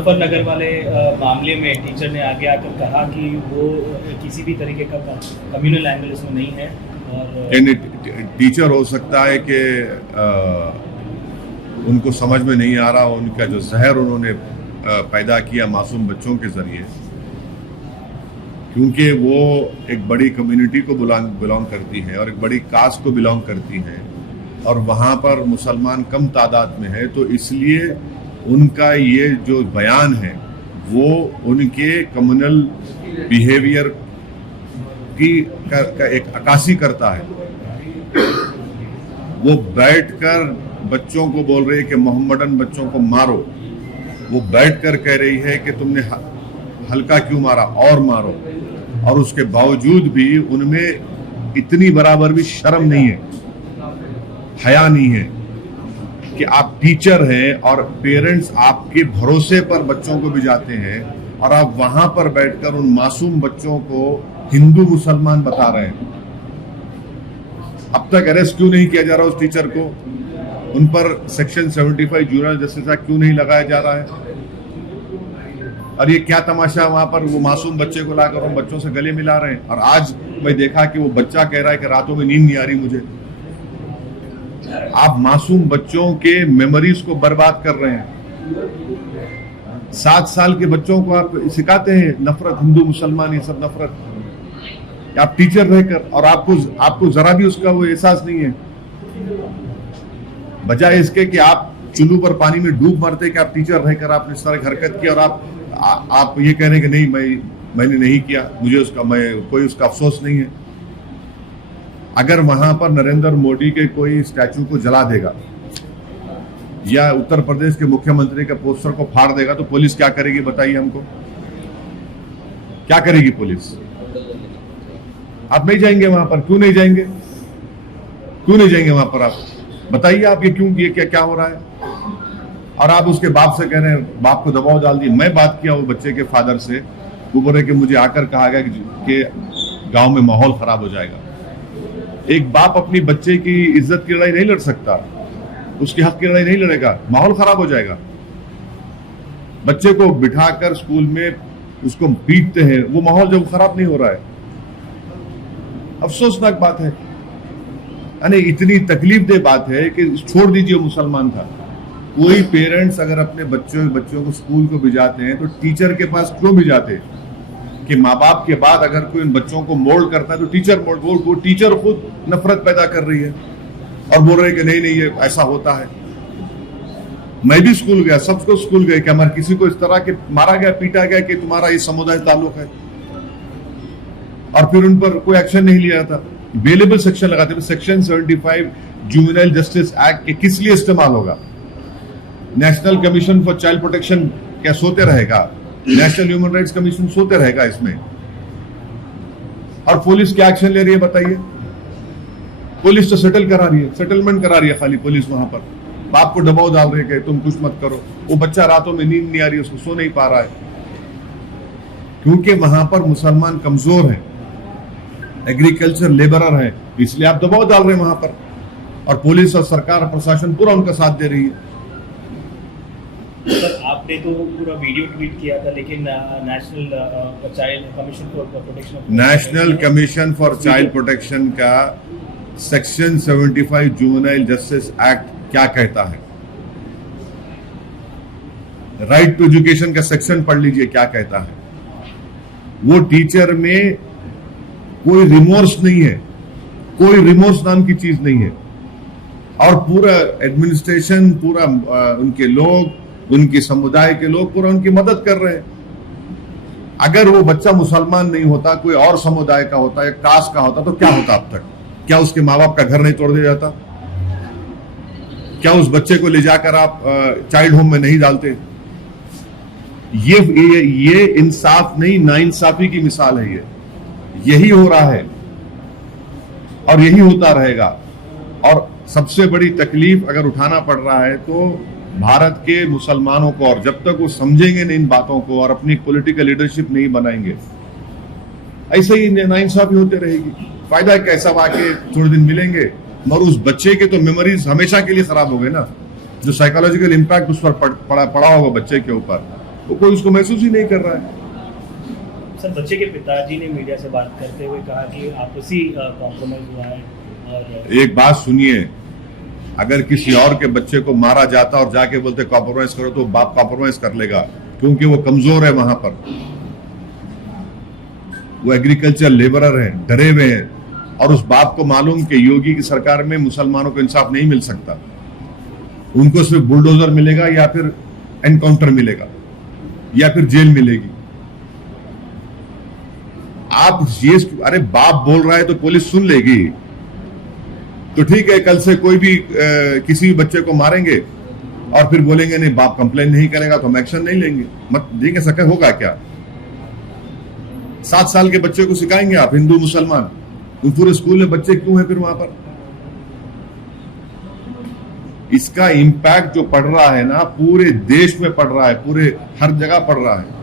मुजफ्फरनगर वाले मामले में टीचर ने आगे आकर कहा कि वो किसी भी तरीके का कम्युनल एंगल इसमें नहीं है और टीचर हो सकता है कि उनको समझ में नहीं आ रहा, उनका जो जहर उन्होंने पैदा किया मासूम बच्चों के जरिए, क्योंकि वो एक बड़ी कम्युनिटी को बिलोंग करती है और एक बड़ी कास्ट को बिलोंग करती है और वहाँ पर मुसलमान कम तादाद में है, तो इसलिए उनका ये जो बयान है वो उनके कम्युनल बिहेवियर की का एक अक्कासी करता है। वो बैठकर बच्चों को बोल रही है कि मोहम्मदन बच्चों को मारो, वो बैठकर कह रही है कि तुमने हल्का क्यों मारा और मारो, और उसके बावजूद भी उनमें इतनी बराबर भी शर्म नहीं है, हया नहीं है कि आप टीचर हैं और पेरेंट्स आपके भरोसे पर बच्चों को भिजाते हैं और आप वहां पर बैठकर उन मासूम बच्चों को हिंदू मुसलमान बता रहे हैं। अब तक अरेस्ट क्यों नहीं किया जा रहा उस टीचर को? उन पर सेक्शन 75 जुवेनाइल जस्टिस एक्ट क्यों नहीं लगाया जा रहा है? और ये क्या तमाशा, वहां पर वो मासूम बच्चे को लाकर उन बच्चों से गले मिला रहे हैं। और आज मैं देखा कि वो बच्चा कह रहा है कि रातों में नींद नहीं आ रही मुझे। आप मासूम बच्चों के मेमोरीज को बर्बाद कर रहे हैं। 7 साल के बच्चों को आप सिखाते हैं नफरत, हिंदू मुसलमान ये सब नफरत, आप टीचर रहकर, और आपको जरा भी उसका वो एहसास नहीं है। बजाय इसके कि आप चुल्लू पर पानी में डूब मरते कि आप टीचर रहकर आपने इस तरह हरकत की और आप ये कह रहे हैं कि नहीं मैंने नहीं किया, मुझे कोई उसका अफसोस नहीं है। अगर वहां पर नरेंद्र मोदी के कोई स्टैचू को जला देगा या उत्तर प्रदेश के मुख्यमंत्री के पोस्टर को फाड़ देगा तो पुलिस क्या करेगी? बताइए हमको, क्या करेगी पुलिस? आप नहीं जाएंगे वहां पर? क्यों नहीं जाएंगे? क्यों नहीं जाएंगे वहां पर? आप बताइए, आप ये क्यों, ये क्या हो रहा है? और आप उसके बाप से कह रहे हैं, बाप को दबाव डाल दिए। मैं बात किया वो बच्चे के फादर से, वो बोल रहे कि मुझे आकर कहा गया कि गांव में माहौल खराब हो जाएगा। एक बाप अपनी बच्चे की इज्जत की लड़ाई नहीं लड़ सकता, उसके हक की लड़ाई नहीं लड़ेगा, माहौल खराब हो जाएगा। बच्चे को बिठाकर स्कूल में उसको पीटते हैं, वो माहौल जब खराब नहीं हो रहा है। अफसोसनाक बात है, यानी इतनी तकलीफ दे बात है कि छोड़ दीजिए मुसलमान था। कोई पेरेंट्स अगर अपने बच्चों को स्कूल को भिजाते हैं तो टीचर के पास क्यों भिजाते हैं? कि माँ बाप के बाद अगर कोई इन बच्चों को मोल्ड करता है तो टीचर मोल्ड, वो टीचर खुद नफरत पैदा कर रही है और बोल रहे हैं कि नहीं ये ऐसा होता है। मैं भी स्कूल गया, सबको स्कूल गए कि हमारे किसी को इस तरह के मारा गया, पीटा गया कि तुम्हारा ये समुदाय ताल्लुक है, और फिर उन पर कोई एक्शन नहीं लिया था। बेलेबल सेक्शन लगाते थे। सेक्शन 75 जुवेनाइल जस्टिस एक्ट के किस लिए इस्तेमाल होगा? National commission for child protection क्या सोते रहेगा? नेशनल ह्यूमन राइट्स कमीशन सोते रहेगा इसमें? और पुलिस क्या एक्शन ले रही है बताइए? पुलिस तो सेटल करा रही है, सेटलमेंट करा रही है खाली पुलिस। वहां पर बाप को दबाव डाल रही है कि तुम कुछ मत करो। वो बच्चा रातों में नींद नहीं आ रही है, उसको सो नहीं पा रहा है, क्योंकि वहां पर मुसलमान कमजोर है, एग्रीकल्चर लेबरर है, इसलिए आप दबाव डाल रहे हैं वहां पर। और पुलिस और सरकार और प्रशासन पूरा उनका साथ दे रही है। सर, आपने तो पूरा वीडियो ट्वीट किया था, लेकिन national child commission for protection, national commission for child protection का सेक्शन 75 जुवेनाइल जस्टिस एक्ट क्या कहता है? राइट टू एजुकेशन का सेक्शन पढ़ लीजिए, क्या कहता है। वो टीचर में कोई रिमोर्स नहीं है, कोई रिमोर्स नाम की चीज नहीं है, और पूरा एडमिनिस्ट्रेशन, पूरा उनके लोग, उनके समुदाय के लोग पूरा उनकी मदद कर रहे हैं। अगर वो बच्चा मुसलमान नहीं होता, कोई और समुदाय का होता या कास्ट का होता तो क्या होता अब तक? क्या उसके माँ बाप का घर नहीं तोड़ दिया जाता? क्या उस बच्चे को ले जाकर आप चाइल्ड होम में नहीं डालते? ये इंसाफ नहीं, नाइंसाफी की मिसाल है। यही हो रहा है और यही होता रहेगा। और सबसे बड़ी तकलीफ अगर उठाना पड़ रहा है तो भारत के मुसलमानों को, और जब तक वो समझेंगे नहीं इन बातों को और अपनी पॉलिटिकल लीडरशिप नहीं बनाएंगे, ऐसे ही नाइंसाफी होते रहेगी। फायदा कैसा आके थोड़े दिन मिलेंगे, मगर उस बच्चे के तो मेमोरीज हमेशा के लिए खराब हो गए ना। जो साइकोलॉजिकल इम्पैक्ट उस पर पड़ा होगा बच्चे के ऊपर, तो कोई उसको महसूस ही नहीं कर रहा है। सर, बच्चे के पिताजी ने मीडिया से बात करते हुए कहा कि आपसी कॉम्प्रोमाइज हुआ है। और एक बात सुनिए, अगर किसी और के बच्चे को मारा जाता और जाके बोलते कॉम्प्रोमाइज करो तो बाप कॉम्प्रोमाइज कर लेगा, क्योंकि वो कमजोर है, वहां पर वो एग्रीकल्चर लेबरर है, डरे हुए हैं, और उस बाप को मालूम कि योगी की सरकार में मुसलमानों को इंसाफ नहीं मिल सकता, उनको सिर्फ बुलडोजर मिलेगा या फिर एनकाउंटर मिलेगा या फिर जेल मिलेगी। आप ये, अरे बाप बोल रहा है तो पुलिस सुन लेगी, तो ठीक है, कल से कोई भी किसी भी बच्चे को मारेंगे और फिर बोलेंगे नहीं बाप कंप्लेन नहीं करेगा तो हम एक्शन नहीं लेंगे, मत देंगे, सकर होगा क्या? 7 साल के बच्चे को सिखाएंगे आप हिंदू मुसलमान, तो पूरे स्कूल में बच्चे क्यों हैं फिर वहां पर? इसका इंपैक्ट जो पड़ रहा है ना, पूरे देश में पड़ रहा है, पूरे हर जगह पड़ रहा है।